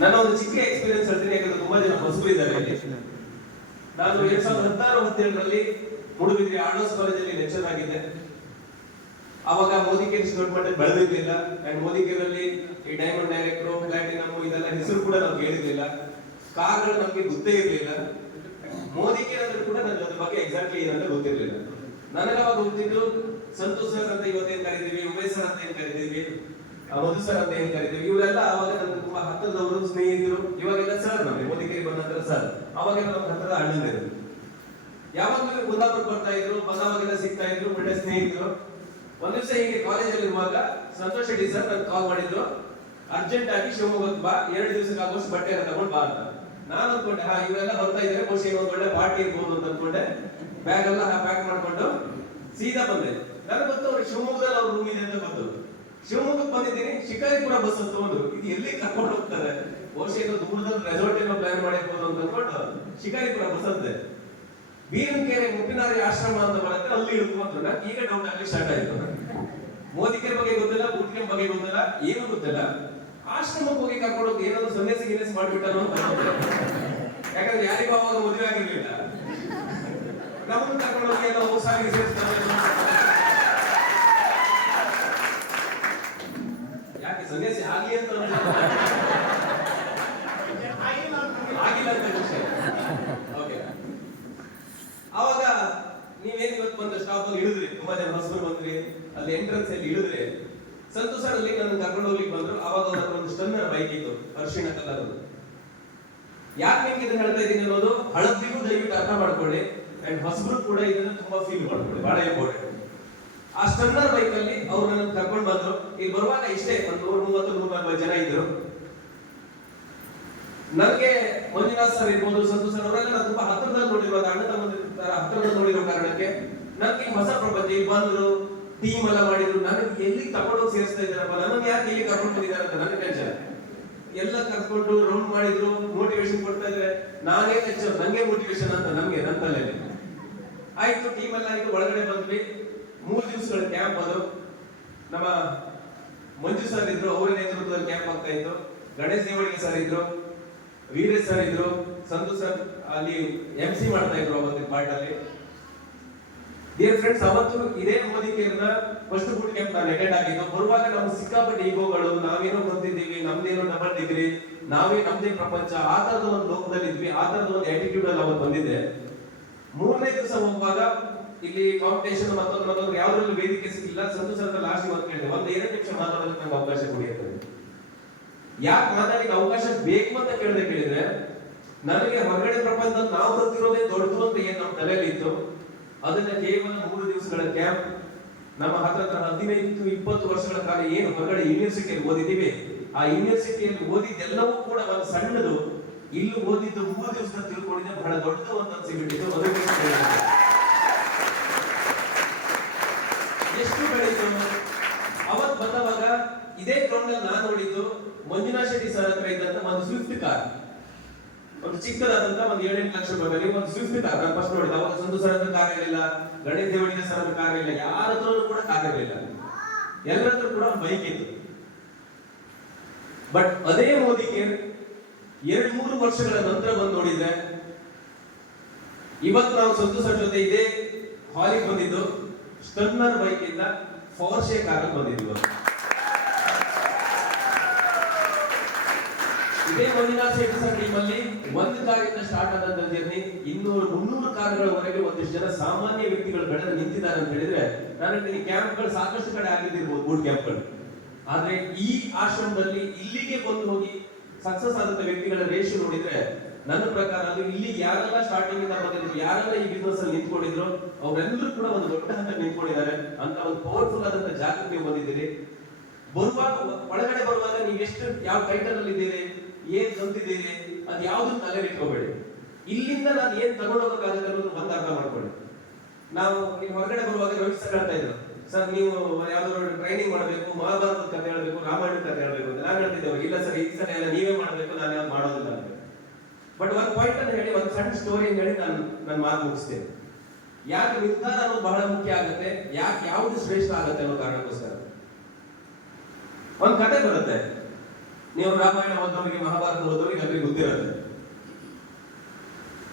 ನನ್ನ ಒಂದು ಚಿಕ್ಕ ಎಕ್ಸ್ಪೀರಿಯನ್ಸ್ ಹೇಳ್ತೀನಿ, ಯಾಕಂದ್ರೆ ತುಂಬಾ ಜನ ಹೊಸಬರು ಇದ್ದಾರೆ ಇಲ್ಲಿ. ನಾನು 2016-17ರಲ್ಲಿ ಮೂಡುಬಿದಿರೆ ಆಳ್ವಾಸ್ ಕಾಲೇಜಲ್ಲಿ ಲೆಕ್ಚರ್ ಆಗಿದ್ದೆ. ಅವಾಗ ಮೋದಿಕೇರ್ ಇಷ್ಟು ದೊಡ್ಡ ಮಟ್ಟಕ್ಕೆ ಬೆಳೆದಿರ್ಲಿಲ್ಲ. ಅಂಡ್ ಮೋದಿಕೇರಲ್ಲಿ ಈ ಡೈಮಂಡ್ ಡೈರೆಕ್ಟ್ರು, ಪ್ಲಾಟಿನಮ್ ಇದೆಲ್ಲ ಹೆಸರು ಕೂಡ ನಾವು ಕೇಳಿರ್ಲಿಲ್ಲ. ಕಾರ್ಗಳು ನಮ್ಗೆ ಗೊತ್ತೇ ಇರ್ಲಿಲ್ಲ. ಮೋದಿಕೇರ್ ಅಂದ್ರೆ ಕೂಡ ನನಗೆ ಅದ್ರ ಬಗ್ಗೆ ಎಕ್ಸಾಕ್ಟ್ಲಿ ಏನಂತ ಗೊತ್ತಿರ್ಲಿಲ್ಲ. ನನಗೆ ಅವಾಗ ಗೊತ್ತಿದ್ದು ಸಂತೋಷ್ ಸರ್ ಅಂತ ಇವತ್ತೇನ್ ಕರಿತೀವಿ, ಉಮೇಶ್ ಸರ್ ಅಂತ ಏನ್ ಕರಿತೀವಿ, ಮಧು ಸರ್ ಅಂತ ಏನ್ ಕರಿತೀವಿ, ಇವರೆಲ್ಲ ಅವಾಗ ನಮ್ಗೆ ತುಂಬಾ ಹತ್ತಿರದವರು, ಸ್ನೇಹಿತರು. ಇವಾಗೆಲ್ಲ ಸರ್ ನಮಗೆ ಮೋದಿಕೇರಿ ಬಂದ ನಂತರ ಸರ್, ಅವಾಗೆಲ್ಲ ನಮ್ಮ ಹತ್ತಿರದ ಅಣ್ಣಂದಿರು. ಯಾವಾಗಲೂ ಕುಂದಾಪುರ ಬರ್ತಾ ಇದ್ರು, ಬಂದವಾಗೆಲ್ಲ ಸಿಗ್ತಾ ಇದ್ರು, ಒಳ್ಳೆ ಸ್ನೇಹಿತರು. ಒಂದ್ ದಿವಸ ಹೀಗೆ ಕಾಲೇಜಲ್ಲಿ ಇರುವಾಗ ಸಂತೋಷ್ ಶೆಟ್ಟಿ ಸರ್ ನನ್ಗೆ ಕಾಲ್ ಮಾಡಿದ್ರು, ಅರ್ಜೆಂಟ್ ಆಗಿ ಶಿವಮೊಗ್ಗಕ್ಕೆ ಬಾ, 2 ದಿವಸಕ್ಕೆ ಆಗೋಷ್ಟು ಬಟ್ಟೆ ಎಲ್ಲ ತಗೊಂಡು ಬಾ ಅಂತ. ನಾನು ಅನ್ಕೊಂಡೆ ಇವರೆಲ್ಲ ಬರ್ತಾ ಇದ್ರೆ ಬಹುಶಃ ಒಂದು ಒಳ್ಳೆ ಪಾರ್ಟಿ ಇರ್ಬೋದು ಅಂತ ಅನ್ಕೊಂಡೆ. ಬ್ಯಾಗ್ ಎಲ್ಲ ಪ್ಯಾಕ್ ಮಾಡ್ಕೊಂಡು ಸೀದಾ ಬಂದೆ. ನನಗೆ ಗೊತ್ತು ಅವ್ರಿಗೆ ಶಿವಮೊಗ್ಗದಲ್ಲಿ ಅವ್ರ ರೂಮ್ ಇದೆ ಅಂತ ಗೊತ್ತು. ಶಿವಮೊಗ್ಗಕ್ಕೆ ಬಂದಿದ್ದೀನಿ, ಶಿಕಾರಿಪುರ ಬಸ್ ಅಂತ ತಗೊಂಡು ಇದು ಎಲ್ಲಿ ಕರ್ಕೊಂಡು ಹೋಗ್ತಾರೆ, ಬಹುಶಃ ದೂರದಲ್ಲಿ ರೆಸಾರ್ಟ್ ಏನೋ ಪ್ಲಾನ್ ಮಾಡಿರ್ಬೋದು ಅಂತ ಅನ್ಕೊಂಡು ಶಿಕಾರಿಪುರ ಬಸ್ ಅಂತೆ. ಬೀರನ್ಕೆರೆ ಮುಪ್ಪಿನಾರಿ ಆಶ್ರಮ ಅಂತ ಬರುತ್ತೆ, ಅಲ್ಲಿ ಇಳ್ಕೊಂಡು ನಾನು ಈಗ ಡೌಟ್ ಆಗ್ಲಿಕ್ಕೆ ಸ್ಟಾರ್ಟ್ ಆಯ್ತು. ಮೋದಿಕೇರ್ ಬಗ್ಗೆ ಗೊತ್ತಿಲ್ಲ, ಬೂಟ್ಕೇರ್ ಬಗ್ಗೆ ಗೊತ್ತಿಲ್ಲ, ಏನು ಗೊತ್ತಿಲ್ಲ. ಆಶ್ರಮಕ್ಕೆ ಹೋಗಿ ಕರ್ಕೊಂಡು ಹೋಗಿ ಏನಾದ್ರು ಸನ್ಯಾಸಿ ಮಾಡ್ಬಿಟ್ಟಾರೋ ಅಂತ. ಯಾಕಂದ್ರೆ ಯಾರಿಗೂ ಅವಾಗ ಮದುವೆ ಆಗಿರ್ಲಿಲ್ಲ. ನಮ್ಮನ್ನು ಕರ್ಕೊಂಡು ಹೋಗಿ ಏನೋ ಹೊಸಾಗಿ ಯಾಕೆ ಸನ್ಯಾಸಿ ಆಗ್ಲಿ ಅಂತ ಆಗಿಲ್ಲ ಅಂತ ವಿಷಯ. ಓಕೆ, ಅವಾಗ ನೀವೇನ್ ಇವತ್ತು ಬಂದ ಸ್ಟಾಪ್ ಅಲ್ಲಿ ಇಳಿದ್ರಿ, ತುಂಬಾ ಜನ ಹೊಸಬರು ಬಂದ್ರಿ. ಅಲ್ಲಿ ಎಂಟ್ರೆನ್ಸ್ ಅಲ್ಲಿ ಇಳಿದ್ರಿ. ಸಂತೋಷ್ ಸರ್ ಅಲ್ಲಿ ನನ್ನ ಕರ್ಕೊಂಡು ಹೋಗ್ಲಿಕ್ಕೆ ಬಂದ್ರು. ಅವಾಗ ಅವ್ರ ಒಂದು ಸ್ಟನ್ನರ್ ಬೈಕ್ ಇತ್ತು, ಅರಿಶಿಣ ಕಲರ್. ಯಾಕೆ ನಿಮ್ಗೆ ಇದನ್ನ ಹೇಳ್ತಾ ಇದ್ದೀನಿ ಅನ್ನೋದು ಹಳದಿಗೂ ದಯವಿಟ್ಟು ಅರ್ಥ ಮಾಡ್ಕೊಳ್ಳಿ. ಅಂಡ್ ಹೊಸಬರು ಕೂಡ ಇದನ್ನ ತುಂಬಾ ಫೀಲ್ ಮಾಡ್ಕೊಳ್ಳಿ, ಬಹಳ ಇಂಪಾರ್ಟೆಂಟ್. ಆ ಸ್ಟನ್ನರ್ ಬೈಕ್ ಅಲ್ಲಿ ಅವ್ರು ನನ್ನ ಕರ್ಕೊಂಡು ಬಂದ್ರು. ಇಲ್ಲಿ ಬರುವಾಗ ಇಷ್ಟೇ ಒಂದು 130-140 ಜನ ಇದ್ರು. ನನಗೆ ಮಂಜುನಾಥ್ ಸರ್ ಇರ್ಬೋದು, ಸಂತೋಷ್ ಸರ್ ಅವರೆಲ್ಲ ನಾನು ತುಂಬಾ ಹತ್ತಿರದಲ್ಲಿ ನೋಡಿರುವ, ಅಣ್ಣ ತಮ್ಮ ಹತ್ತಿರದಲ್ಲಿ ನೋಡಿರೋ ಕಾರಣಕ್ಕೆ ನನಗೆ ಹೊಸ ಪ್ರಪಂಚ. ಇಲ್ಲಿ ಬಂದ್ರು, ಟೀಮ್ ಎಲ್ಲ ಮಾಡಿದ್ರು. ನನಗೆ ಎಲ್ಲಿ ತಗೊಂಡೋಗಿ ಸೇರಿಸ್ತಾ ಇದ್ದಾರಪ್ಪ, ನನಗೆ ಯಾಕೆ ಎಲ್ಲಿ ಕರ್ಕೊಂಡು ಬಂದಿದ್ದಾರೆ ಅಂತ ನನಗೆ ಟೆನ್ಷನ್. ಎಲ್ಲ ಕರ್ಕೊಂಡು ರೌಂಡ್ ಮಾಡಿದ್ರು, ಮೋಟಿವೇಶನ್ ಕೊಡ್ತಾ ಇದ್ರೆ ನಾನೇ ಲೆಕ್ಚರ್, ನಂಗೆ ಮೋಟಿವೇಶನ್ ಅಂತ ನಮ್ಗೆ ನನ್ನ ತಲೆಯಲ್ಲಿ ಆಯ್ತು. ಟೀಮ್ ಎಲ್ಲ ಆಯ್ತು, ಒಳಗಡೆ ಬಂದ್ವಿ. 3 ದಿವಸಗಳ ಕ್ಯಾಂಪ್ ಅದು. ನಮ್ಮ ಮಂಜು ಸರ್ ಇದ್ರು, ಅವರ ನೇತೃತ್ವದಲ್ಲಿ ಕ್ಯಾಂಪ್ ಆಗ್ತಾ ಇತ್ತು. ಗಣೇಶ್ ದೇವಳಿಗೆ ಸರ್ ಇದ್ರು, ವೀರೇಶ್ ಸರ್ ಇದ್ರು, ಸಂತೋಷ್ ಸರ್ ಅಲ್ಲಿ MC ಮಾಡ್ತಾ ಇದ್ರು ಅವತ್ತಿನ ಪಾರ್ಟ್ ಅಲ್ಲಿ. ಡಿಯರ್ ಫ್ರೆಂಡ್ಸ್, ಅವತ್ತು ಇದೇ ಮೋದಿಕೇರ್ನ ಫಸ್ಟ್ ಬೂಟ್ ಕ್ಯಾಂಪ್ ನಾನು ಅಟೆಂಡ್ ಆಗಿದ್ದು. ಬರುವಾಗ ನಾವು ಸಿಕ್ಕಾಪಟ್ಟೆ ಈಗೋಗಳು, ನಾವೇನೋ ಬಂದಿದ್ದೀವಿ, ನಮ್ದೇನೋ ಡಬಲ್ ಡಿಗ್ರಿ, ನಾವೇ ನಮ್ದೇ ಪ್ರಪಂಚ, ಆ ತರದ ಒಂದು ಲೋಕದಲ್ಲಿ ಇದ್ವಿ. ಆ ತರದ ಒಂದು ಆಟಿಟ್ಯೂಡ್ ಅಲ್ಲಿ ಅವತ್ತು ಬಂದಿದ್ದೆ. 3ನೇ ದಿವಸ ಹೋಗುವಾಗ ಇಲ್ಲಿ ಕಾಂಪಿಟೇಷನ್ ಮತ್ತೊಂದು ಯಾವ್ದ್ರಲ್ಲಿ ವೇದಿಕೆ ಸಿಕ್ಕಿಲ್ಲ. ಸಂತೋಷ್ ಸರ್ ಲಾಸ್ಟ್ ಇವತ್ತು ಕೇಳಿದೆ, 1-2 ನಿಮಿಷ ಮಾತಾಡೋದಕ್ಕೆ ನಂಗೆ ಅವಕಾಶ ಕೊಡಿ ಅಂತ. ಯಾಕೆ ಮಾತಾಡಲಿಕ್ಕೆ ಅವಕಾಶ ಬೇಕು ಅಂತ ಕೇಳಿದ್ರೆ, ನನಗೆ ಹೊರಗಡೆ ಪ್ರಪಂಚದಲ್ಲಿ ನಾವು ಬರ್ತಿರೋದೇ ದೊಡ್ಡದು ಅಂತ ಏನ್ ನಮ್ಮ ತಲೆಯಲ್ಲಿ ಇತ್ತು, ಅದನ್ನ ಕೇವಲ 3 ದಿವಸಗಳ ಕ್ಯಾಂಪ್ ನಮ್ಮ ಹತ್ರ 15-20 ವರ್ಷಗಳ ಕಾಲ ಏನು ಹೊರಗಡೆ ಯೂನಿವರ್ಸಿಟಿಯಲ್ಲಿ ಓದಿದ್ದೀವಿ, ಆ ಯೂನಿವರ್ಸಿಟಿಯಲ್ಲಿ ಓದಿದ್ದೆಲ್ಲವೂ ಕೂಡ ಒಂದು ಸಣ್ಣದು. ಇಲ್ಲಿ ಓದಿದ್ದು 3 ದಿವಸ ತಿಳ್ಕೊಂಡಿದ್ದೆ ಬಹಳ ದೊಡ್ಡದು ಅಂತ ಅನ್ಸಿಬಿಟ್ಟಿತ್ತು. ಎಷ್ಟು ಬೆಳೀತು. ಅವತ್ತು ಬಂದವಾಗ ಇದೇ ಗ್ರೌಂಡ್ ಅಲ್ಲಿ ನಾನು ನೋಡಿದ್ದು ಮಂಜುನಾಥ್ ಶೆಟ್ಟಿ ಸರ್ ಹತ್ರ ಇದ್ದಂತ ಒಂದು ಸ್ವಿಫ್ಟ್ ಕಾರ್, ಒಂದು ಚಿಕ್ಕದಾದಂತ ಒಂದು 7-8 ಲಕ್ಷ ರೂಪಾಯಿ ಒಂದು ಸ್ವಿಫ್ಟ್ ಕಾರ್ ನಾನು ಫಸ್ಟ್ ನೋಡಿದ. ಅವಾಗ ಸಂತೋಷ್ ಸರ್ ಹತ್ರ ಕಾರ್ ಇರಲಿಲ್ಲ, ಗಣೇಶ್ ದೇವಳಿಗೆ ಸರ್ ಹತ್ರ ಕಾರ್ ಇರಲಿಲ್ಲ, ಯಾರ ಹತ್ರನೂ ಕೂಡ ಕಾರ್ ಇರಲಿಲ್ಲ. ಎಲ್ಲರ ಹತ್ರ ಕೂಡ ಒಂದು ಬೈಕ್ ಇತ್ತು. ಬಟ್ ಅದೇ ಮೋದಿಕೇರ್ 2-3 ವರ್ಷಗಳ ನಂತರ ಬಂದು ನೋಡಿದ್ರೆ, ಇವತ್ತು ನಾವು ಸಂತೋಷ್ ಸರ್ ಜೊತೆ ಇದೇ ಹಾಲಿಗೆ ಬಂದಿದ್ದು ಸ್ಟನ್ನರ್ ಬೈಕ್ ಇಂದ ಫೋರ್ಷೆ ಕಾರ್ ಬಂದಿದ್ವಿ. ಇದೇ ಮಂಜುನಾಥ್ ಶೆಟ್ಟಿ ಸರ್ ಟೀಮ್ ಅಲ್ಲಿ 1 ಕಾರಿಂದ ಸ್ಟಾರ್ಟ್ ಆದಂತ ಜರ್ನಿ 200-300 ಕಾರುಗಳವರೆಗೆ ಒಂದಿಷ್ಟು ಜನ ಸಾಮಾನ್ಯ ವ್ಯಕ್ತಿಗಳು ಬೆಳೆದು ನಿಂತಿದ್ದಾರೆ ಅಂತ ಹೇಳಿದ್ರೆ, ನನಗೆ ಕ್ಯಾಂಪ್ಗಳು ಸಾಕಷ್ಟು ಕಡೆ ಆಗಿದ್ದಿರ್ಬೋದು, ಬೂಟ್ ಕ್ಯಾಂಪ್ಗಳು. ಆದ್ರೆ ಈ ಆಶ್ರಮದಲ್ಲಿ ಇಲ್ಲಿಗೆ ಬಂದು ಹೋಗಿ ಸಕ್ಸಸ್ ಆದಂತ ವ್ಯಕ್ತಿಗಳ ರೇಷಿಯೋ ನೋಡಿದ್ರೆ, ನನ್ನ ಪ್ರಕಾರ ಅದು ಇಲ್ಲಿ ಯಾರೆಲ್ಲ ಸ್ಟಾರ್ಟಿಂಗ್ ಇಂದ ಬಂದಿದ್ರು, ಯಾರೆಲ್ಲ ಈ ಬಿಸ್ನೆಸ್ ಅಲ್ಲಿ ನಿಂತ್ಕೊಂಡಿದ್ರು, ಅವರೆಲ್ಲರೂ ಕೂಡ ಒಂದು ದೊಡ್ಡ ಹಂತ ನಿಂತ್ಕೊಂಡಿದ್ದಾರೆ ಅಂತ ಒಂದು ಪವರ್ಫುಲ್ ಆದಂತ ಜಾಗಕ್ಕೆ ನೀವು ಬಂದಿದ್ದೀರಿ. ಬರುವಾಗ ಒಳಗಡೆ ಬರುವಾಗ ನೀವು ಎಷ್ಟು ಯಾವ ಟೈಟಲ್ ಅಲ್ಲಿ ಇದ್ದೀರಿ, ಏನ್ ಕಲ್ತಿದ್ದೀರಿ, ಅದು ಯಾವ್ದು ತಲೆ ಇಟ್ಕೋಬೇಡಿ. ಇಲ್ಲಿಂದ ನಾನು ಏನ್ ತಗೊಂಡೋಗಕ್ಕಾಗತ್ತೆ ಅನ್ನೋದು ಒಂದು ಅರ್ಥ ಮಾಡ್ಕೊಳ್ಳಿ. ನಾವು ನೀವು ಹೊರಗಡೆ ಬರುವಾಗ ರವಿ ಸರ್ ಹೇಳ್ತಾ ಇದ್ರು, ಸರ್ ನೀವು ಯಾವ್ದಾದ್ರು ಟ್ರೈನಿಂಗ್ ಮಾಡಬೇಕು, ಮಹಾಭಾರತದ ಕಥೆ ಹೇಳ್ಬೇಕು, ರಾಮಾಯಣದ ಕಥೆ ಹೇಳ್ಬೇಕು ಅಂತ. ನಾನು ಹೇಳ್ತಿದ್ದೇವೆ, ಇಲ್ಲ ಸರ್ ಈ ಸಲ ಎಲ್ಲ ನೀವೇ ಮಾಡಬೇಕು, ನಾನು ಯಾವ್ದು ಮಾಡೋದಿಲ್ಲ ಅಂತ. ಬಟ್ ಒಂದು ಪಾಯಿಂಟ್ ಅನ್ನು ಹೇಳಿ, ಒಂದು ಸಣ್ಣ ಸ್ಟೋರಿ ಹೇಳಿ ನಾನು ಮಾತು ಮುಗಿಸ್ತೇನೆ. ಯಾಕೆ ನಿರ್ಧಾರ ಅನ್ನೋದು ಬಹಳ ಮುಖ್ಯ ಆಗುತ್ತೆ, ಯಾಕೆ ಯಾವುದು ಶ್ರೇಷ್ಠ ಆಗುತ್ತೆ ಅನ್ನೋ ಕಾರಣಕ್ಕೋಸ್ಕರ ಒಂದು ಕತೆ ಬರುತ್ತೆ. ನೀವು ರಾಮಾಯಣ ಓದೋರಿಗೆ ಮಹಾಭಾರತ ಓದೋರಿಗೆ ಅವರಿಗೆ ಗೊತ್ತಿರುತ್ತೆ.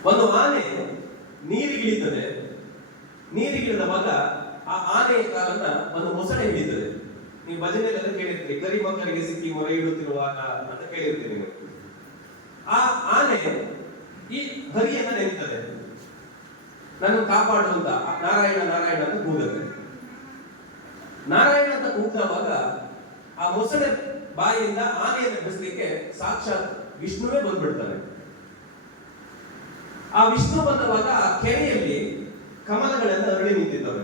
ಒಂದು ಆನೆ ನೀರಿಗಿಳಿತದೆ. ನೀರಿಗಿಳಿದವಾಗ ಆ ಆನೆಯ ಕಾಲನ್ನ ಒಂದು ಮೊಸಳೆ ಹಿಡಿತದೆ. ನೀವು ಭಜನೆಯಲ್ಲೆಲ್ಲ ಕೇಳಿರ್ತೀರಿ, ಕರಿ ಮಕ್ಕಳಿಗೆ ಸಿಕ್ಕಿ ಮೊರೆ ಇಡುತ್ತಿರುವಾಗ ಅಂತ ಕೇಳಿರ್ತೀರಿ ನೀವು. ಆ ಆನೆ ಈ ಹರಿಯನ್ನ ನೆನೀತದೆ, ನನ್ನ ಕಾಪಾಡುವಂತ ನಾರಾಯಣ ನಾರಾಯಣ ಅಂತ ಕೂಗುತ್ತೆ. ನಾರಾಯಣ ಅಂತ ಕೂಗುವಾಗ ಆ ಮೊಸಳೆ ಬಾಯಿಯಿಂದ ಆನೆಯನ್ನು ಬೆಳೆಸಲಿಕ್ಕೆ ಸಾಕ್ಷಾತ್ ವಿಷ್ಣುವೇ ಬಂದ್ಬಿಡ್ತಾನೆ. ಆ ವಿಷ್ಣು ಬಂದವಾಗ ಆ ಕೆರೆಯಲ್ಲಿ ಕಮಲಗಳೆಲ್ಲ ಅರಳಿ ನಿಂತಿದ್ದಾವೆ.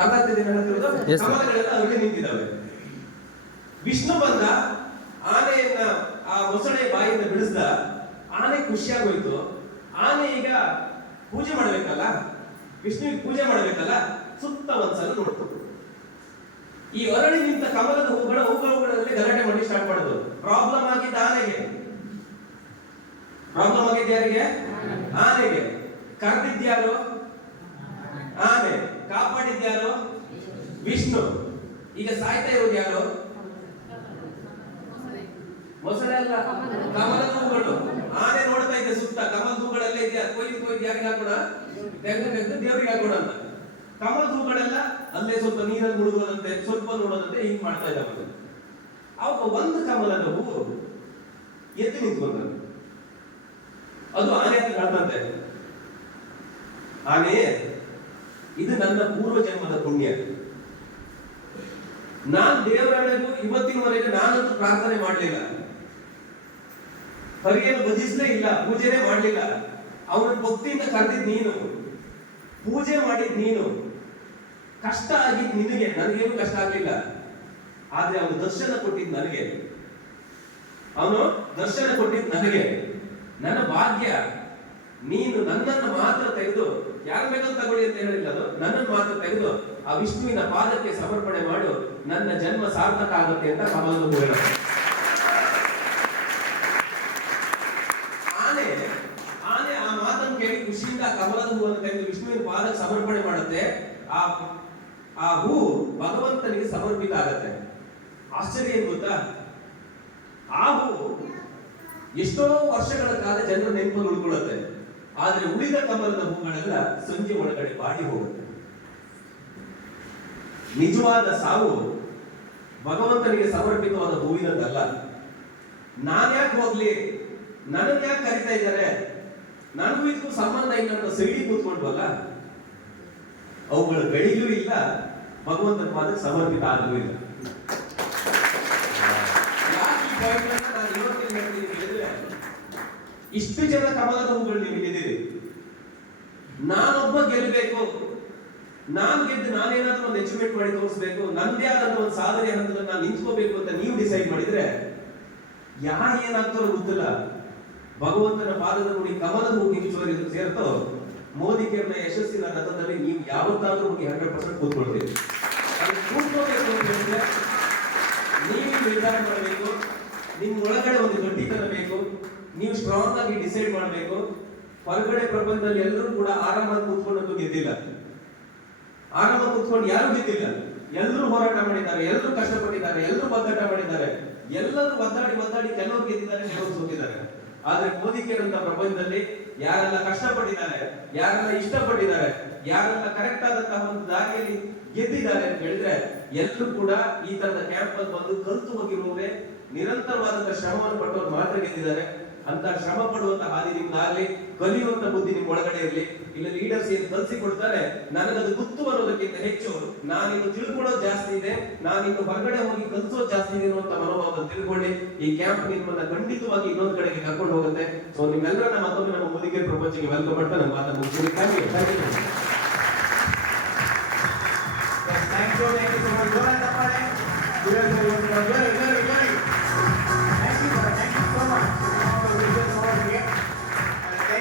ಅರ್ಥ ಆಗ್ತಿದೆ ನಾನು ಹೇಳ್ತಿರೋದು? ಕಮಲಗಳೆಲ್ಲ ಅರಳಿ ನಿಂತಿದ್ದಾವೆ. ವಿಷ್ಣು ಬಂದ, ಆನೆಯನ್ನ ಆ ಮೊಸಳೆ ಬಾಯಿಯಿಂದ ಬಿಡಿಸ್ದ. ಆನೆ ಖುಷಿಯಾಗೋಯ್ತು. ಆನೆ ಈಗ ಪೂಜೆ ಮಾಡ್ಬೇಕಲ್ಲ, ವಿಷ್ಣುವಿಗೆ ಪೂಜೆ ಮಾಡ್ಬೇಕಲ್ಲ, ಸುತ್ತ ಒಂದ್ಸಲ ನೋಡ್ತು. ಈ ಅರಳಿ ನಿಂತ ಕಮಲದ ಹೂಗಳಲ್ಲಿ ಗಲಾಟೆ ಮಾಡಿ ಸ್ಟಾರ್ಟ್ ಮಾಡಿದ್ರು. ಪ್ರಾಬ್ಲಮ್ ಆಗಿದ್ದ ಆನೆಗೆ. ಪ್ರಾಬ್ಲಮ್ ಆಗಿದ್ದ ಯಾರಿಗೆ? ಆನೆಗೆ. ಕರೆದಿದ್ಯಾರು? ಆನೆ. ಕಾಪಾಡಿದ್ಯಾರು? ವಿಷ್ಣು. ಈಗ ಸಾಯ್ತಾ ಇರೋದು ಯಾರು? ಮೊಸಳೆ ಅಲ್ಲ, ಕಮಲದ ಹೂಗಳು. ಆನೆ ನೋಡ್ತಾ ಇದೆ ಸುತ್ತ, ಕಮಲದ ಹೂಗಳೆಲ್ಲ ಇದೆಯಾ, ಕೊಯ್ದು ಯಾರಿಗೆ ಹಾಕೋಣ, ತೆಗೆದು ದೇವರಿಗೆ ಹಾಕೋಣ ಅಂತ. ಕಮಲದ ಹೂಗಳೆಲ್ಲ ಅಲ್ಲೇ ಸ್ವಲ್ಪ ನೀರಲ್ಲಿ ಮುಳುಗೋದಂತೆ, ಸ್ವಲ್ಪ ನೋಡೋದಂತೆ ಹಿಂಗ್ ಮಾಡ್ತಾ ಇದ್ದಾವೆ. ಅವಾಗ ಒಂದು ಕಮಲದ ಹೂವು ಎದ್ದು ನಿಂತ್ಕೊಂಡ. ಅದು ಆನೆ ಅಂತ ಕಾಣ್ತಂತೆ. ಆನೆ, ಇದು ನನ್ನ ಪೂರ್ವ ಜನ್ಮದ ಪುಣ್ಯ. ನಾನ್ ದೇವರೊಳಗೂ ಇವತ್ತಿನವರೆಗೆ ನಾನಂತೂ ಪ್ರಾರ್ಥನೆ ಮಾಡಲಿಲ್ಲ, ಹರಿಯನ್ನು ಭಜಿಸಲೇ ಇಲ್ಲ, ಪೂಜೆನೇ ಮಾಡಲಿಲ್ಲ. ಅವನ ಭಕ್ತಿಯಿಂದ ಕರೆದಿದ್ ನೀನು, ಪೂಜೆ ಮಾಡಿದ್ ನೀನು, ಕಷ್ಟ ಆಗಿದ್ ನಿನಗೆ, ನನಗೇನು ಕಷ್ಟ ಆಗ್ಲಿಲ್ಲ. ಆದ್ರೆ ಅವನು ದರ್ಶನ ಕೊಟ್ಟಿದ್ ನನಗೆ, ಅವನು ದರ್ಶನ ಕೊಟ್ಟಿದ್ ನನಗೆ. ನನ್ನ ಭಾಗ್ಯ. ನೀನು ನನ್ನನ್ನು ಮಾತ್ರ ತೆಗೆದು, ಯಾರು ಬೇಕಾದ್ರೂ ತಗೊಳ್ಳಿ ಅಂತ ಹೇಳಿಲ್ಲ, ಅದು ನನ್ನನ್ನು ಮಾತ್ರ ತೆಗೆದು ಆ ವಿಷ್ಣುವಿನ ಪಾದಕ್ಕೆ ಸಮರ್ಪಣೆ ಮಾಡು, ನನ್ನ ಜನ್ಮ ಸಾರ್ಥಕ ಆಗುತ್ತೆ ಅಂತ ಕಮಲದ ಹೂ ಹೇಳುತ್ತೆ. ಆನೆ ಆ ಮಾತನ್ನು ಕೇಳಿ ಖುಷಿಯಿಂದ ಕಮಲದ ಹೂವನ್ನು ತೆಗೆದು ವಿಷ್ಣುವಿನ ಪಾದಕ್ಕೆ ಸಮರ್ಪಣೆ ಮಾಡುತ್ತೆ. ಆ ಹೂ ಭಗವಂತನಿಗೆ ಸಮರ್ಪಿತ ಆಗತ್ತೆ. ಆಶ್ಚರ್ಯ ಏನ್ ಗೊತ್ತಾ? ಆ ಹೂ ಎಷ್ಟೋ ವರ್ಷಗಳ ಕಾಲ ಜನರ ನೆನಪನ್ನು ಉಳ್ಕೊಳ್ಳುತ್ತೆ. ಆದ್ರೆ ಉಳಿದ ಕಮಲದ ಹೂಗಳೆಲ್ಲ ಸಂಜೆ ಒಳಗಡೆ ಬಾಡಿ ಹೋಗುತ್ತೆ. ನಿಜವಾದ ಸಾವು ಭಗವಂತನಿಗೆ ಸಮರ್ಪಿತವಾದ ಹೂವಿನದ್ದಲ್ಲ. ನಾನ್ಯಾಕೆ ಹೋಗ್ಲಿ, ನನಗ್ ಯಾಕೆ ಕರಿತಾ ಇದ್ದಾರೆ, ನನಗೂ ಇದಕ್ಕೂ ಸಂಬಂಧ ಇಲ್ಲ ಅಂತ ಸೈಡಿ ಕೂತ್ಕೊಂಡ್ವಲ್ಲ, ಅವುಗಳ ಗಳಿಯೂ ಇಲ್ಲ, ಭಗವಂತನ ಪಾದಕ್ಕೆ ಸಮರ್ಪಿತ ಆಗಲೂ ಇಲ್ಲ. ಇಷ್ಟು ಜನ ಕಮಲದ ಹೂಗಳು ನೀವು ಗೆದ್ದಿರಿ. ನಾನೊಬ್ಬ ಗೆಲ್ಲಬೇಕು, ನಾನು ಗೆದ್ದು ನಾನೇನಾದ್ರೂ ಒಂದು ಅಚೀವ್ಮೆಂಟ್ ಮಾಡಿ ತೋರಿಸ್ಬೇಕು, ನಂದೇ ಆದಂತ ಒಂದು ಸಾಧನೆ ಹಂತದಲ್ಲಿ ನಾನು ನಿಂತ್ಕೋಬೇಕು ಅಂತ ನೀವು ಡಿಸೈಡ್ ಮಾಡಿದ್ರೆ ಯಾರು ಏನಾಗ್ತಾರೋ ಗೊತ್ತಿಲ್ಲ. ಭಗವಂತನ ಪಾದದ ನೋಡಿ ಕಮಲದ ಹೂವು ಸೇರ್ತೋ, ಮೋದಿ ಕೇರಳ ಯಶಸ್ಸಿನ ರಥದಲ್ಲಿ ನೀವು ಯಾವತ್ತಾದ್ರೂ ಹೋಗಿ 100% ಕೂತ್ಕೊಳ್ತೀರಿ. ಅದು ಕೂತ್ಕೋಬೇಕು ಅಂತ ಹೇಳಿದ್ರೆ ನೀವು ನಿರ್ಧಾರ ಮಾಡಬೇಕು. ನಿಮ್ ಒಳಗಡೆ ಒಂದು ಗಟ್ಟಿತನ ಬೇಕು. ನೀವು ಸ್ಟ್ರಾಂಗ್ ಆಗಿ ಡಿಸೈಡ್ ಮಾಡಬೇಕು. ಹೊರಗಡೆ ಪ್ರಪಂಚದಲ್ಲಿ ಎಲ್ಲರೂ ಕೂಡ ಆರಾಮಾಗಿ ಕೂತ್ಕೊಂಡು ಗೆದ್ದಿಲ್ಲ. ಆರಾಮಾಗಿ ಕೂತ್ಕೊಂಡು ಯಾರು ಗೆದ್ದಿಲ್ಲ. ಎಲ್ಲರೂ ಹೋರಾಟ ಮಾಡಿದ್ದಾರೆ, ಎಲ್ಲರೂ ಕಷ್ಟಪಟ್ಟಿದ್ದಾರೆ, ಎಲ್ಲರೂ ಒದ್ದಾಟ ಮಾಡಿದ್ದಾರೆ, ಎಲ್ಲರೂ ಒದ್ದಾಡಿ ಕೆಲವರು ಗೆದ್ದಿದ್ದಾರೆ, ಕೆಲವರು ಸೋತಿದ್ದಾರೆ. ಆದ್ರೆ ಮೋದಿ ಕೇರಂತ ಪ್ರಪಂಚದಲ್ಲಿ ಯಾರೆಲ್ಲ ಕಷ್ಟಪಟ್ಟಿದ್ದಾರೆ, ಯಾರೆಲ್ಲ ಇಷ್ಟಪಟ್ಟಿದ್ದಾರೆ, ಯಾರೆಲ್ಲ ಕರೆಕ್ಟ್ ಆದಂತಹ ಒಂದು ದಾರಿಯಲ್ಲಿ ಗೆದ್ದಿದ್ದಾರೆ ಅಂತ ಹೇಳಿದ್ರೆ ಎಲ್ಲರೂ ಕೂಡ ಈ ತರದ ಕ್ಯಾಂಪ್ ಅಲ್ಲಿ ಬಂದು ಕಲ್ತು ಹೋಗಿರುವವರೇ, ನಿರಂತರವಾದಂತಹ ಶ್ರಮವನ್ನು ಪಟ್ಟವರು ಮಾತ್ರ ಗೆದ್ದಿದ್ದಾರೆ. ಅಂತ ಶ್ರಮ ಪಡುವಂತ ಹಾದಿ ನಿಮ್ದಾಗ್ಲಿ, ಕಲಿಯುವಂತ ಬುದ್ಧಿ ನಿಮ್ ಒಳಗಡೆ ಇರ್ಲಿ. ಇಲ್ಲ ಲೀಡರ್ಸ್ ಏನ್ ಕಲ್ಸಿ ಕೊಡ್ತಾರೆ, ನನಗದು ಗೊತ್ತು ಅನ್ನೋದಕ್ಕಿಂತ ಹೆಚ್ಚು ನಾನಿನ್ನು ತಿಳ್ಕೊಳ್ಳೋದು ಜಾಸ್ತಿ ಇದೆ, ನಾನಿನ್ನು ಹೊರಗಡೆ ಹೋಗಿ ಕಲ್ಸೋದು ಜಾಸ್ತಿ ಇದೆ ಅನ್ನುವಂತ ಮನೋಭಾವವನ್ನು ತಿಳ್ಕೊಳ್ಳಿ. ಈ ಕ್ಯಾಂಪ್ ನಿಮ್ಮನ್ನ ಖಂಡಿತವಾಗಿ ಇನ್ನೊಂದು ಕಡೆಗೆ ಕರ್ಕೊಂಡು ಹೋಗುತ್ತೆ. ಸೊ ನಿಮ್ಮೆಲ್ಲರನ್ನ ಮತ್ತೊಮ್ಮೆ ನಮ್ಮ ಮುದಿಗೆ ಪ್ರಪಂಚಕ್ಕೆ ವೆಲ್ಕಮ್ ಮಾಡ್ತಾ ನಮ್ಮ ಮಾತನ್ನು ಮುಗಿಸ್ತೀನಿ. Thank you so much.